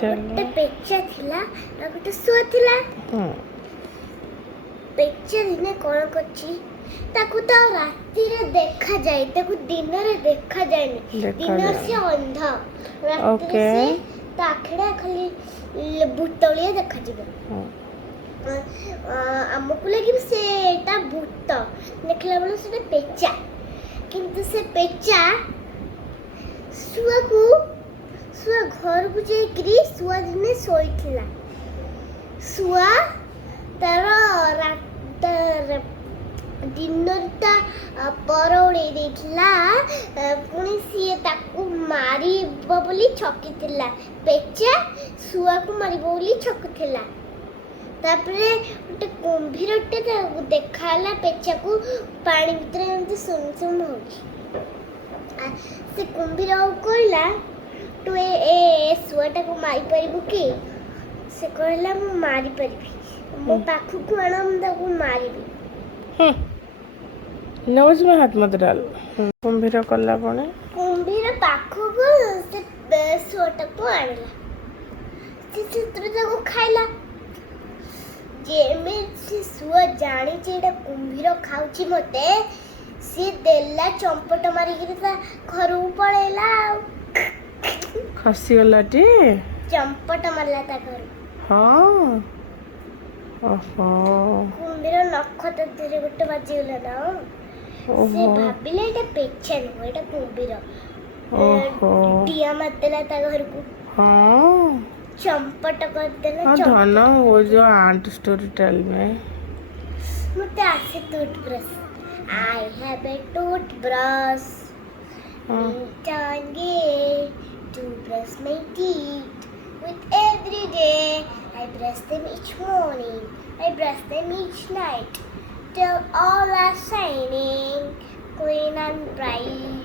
ଗୋଟେ ପେଚା ଥିଲା ଆଉ ଗୋଟେ ଶୁଆ ଥିଲା। ପେଚା ଦିନେ କ'ଣ କରିଛି, ତାକୁ ତ ରାତିରେ ଦେଖାଯାଏ, ତାକୁ ଦିନରେ ଦେଖାଯାଏନି। ଦିନରେ ସେ ଅନ୍ଧ, ରାତିରେ ସେ ତା ଆଖିଟା ଖାଲି ଭୂତଳିଆ ଦେଖାଯିବ। ଆମକୁ ଲାଗିବ ସେଟା ଭୂତ, ଦେଖିଲା ବେଳେ ସେଟା ପେଚା। କିନ୍ତୁ ସେ ପେଚା ଶୁଆ ଘରକୁ ଯାଇକିରି ଶୁଆ ଦିନେ ଶୋଇଥିଲା। ଶୁଆ ତାର ଦିନରେ ତା ପର ଉଡ଼େଇ ଦେଇଥିଲା। ପୁଣି ସିଏ ତାକୁ ମାରିବ ବୋଲି ଛକିଥିଲା। ପେଚା ଶୁଆକୁ ମାରିବ ବୋଲି ଛକୁଥିଲା। ତାପରେ ଗୋଟେ କୁମ୍ଭୀରଟେ ଦେଖାହେଲା ପେଚାକୁ ପାଣି ଭିତରେ ଏମିତି ସୁମ ସୁମ ହଉଛି। ସେ କୁମ୍ଭୀର କହିଲା, ତୁ ଏ ଶୁଆଟାକୁ ମାରିପାରିବୁ କି? ସେ କହିଲା, ମୁଁ ମାରିପାରିବି, ମୋ ପାଖକୁ ଆଣ, ମୁଁ ତାକୁ ମାରିବି। नोज में हाथ मत डाल। कुंभीर कला पुणी कुंभीर पाखକୁ ସେ ଶୁଆଟାକୁ ଆଣିଲା। ସେ ସେଥିରୁ ତାକୁ ଖାଇଲା। ଯେମିତି ସେ ଶୁଆ ଜାଣିଛି ଏଇଟା କୁମ୍ଭୀର ଖାଉଛି ମତେ, ସିଏ ଦେଲା ଚମ୍ପଟ ମାରିକିରି ତା ଘରକୁ ପଳେଇଲା। ଆଉ ଖସିଗଲା ଟି ଚମ୍ପଟ ମାରିଲା ତା ଘରକୁ। ହଁ। ଓହୋ। କୁମ୍ଭୀର ନଖ ତା ଦେହରେ ଗୋଟେ ବାଜିଗଲା ନା। ସେ ଭାବିଲେ ଏଇଟା ପେଚା ନୁହଁ, ଏଇଟା କୁମ୍ଭୀର। ଡିଆ ମାରିଦେଲା ତା ଘରକୁ। हाँ ଚମ୍ପଟ କରିଦେଲା। हाँ धन वो जो आंट स्टोरी टेल में मुझे आसे toothbrush. I have a toothbrush. To brush my teeth with every day. I brush them each morning. I brush them each night till all are shining, clean and bright.